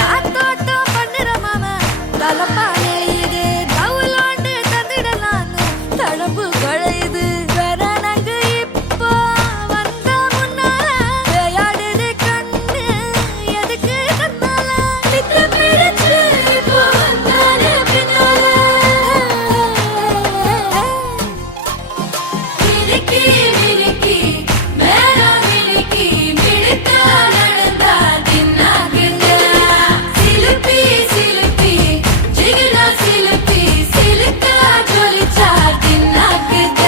காத்தோட்டம் பண்ணுற மாமா தலப்பா நெளியுது தவுலாண்டு தந்துடலான்னு தடம்பு குழையுது வேற நாங்க இப்போ வந்த முன்னால விளையாடுது கண்ணு எதுக்கு தன்னால பித்த பிடிச்சு இப்போ வந்தாரு பின்னால மினுக்கி மினுக்கி மேல மினுக்கி மிடுக்கா நடந்தா தின்னாக்குங்க சிலுப்பி சிலுப்பி ஜிகினா சிலுப்பி சிலுக்கா ஜொலிச்சா தின்னாக்குங்க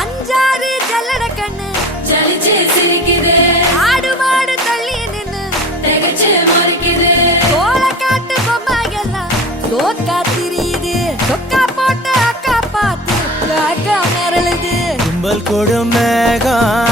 அஞ்சாறு ஜல்லட கண்ணு ஜலிச்சு சிரிக்குது ஆடு மாடு தள்ளி நின்னு திகச்சு முறைக்குது தோளை காட்டு பொம்மையெல்லாம் சோக்கா திரியுது சொக்கா போட்ட அக்கா பார்த்து காக்கா மிரளுது கும்பல் கொடும் மேகம்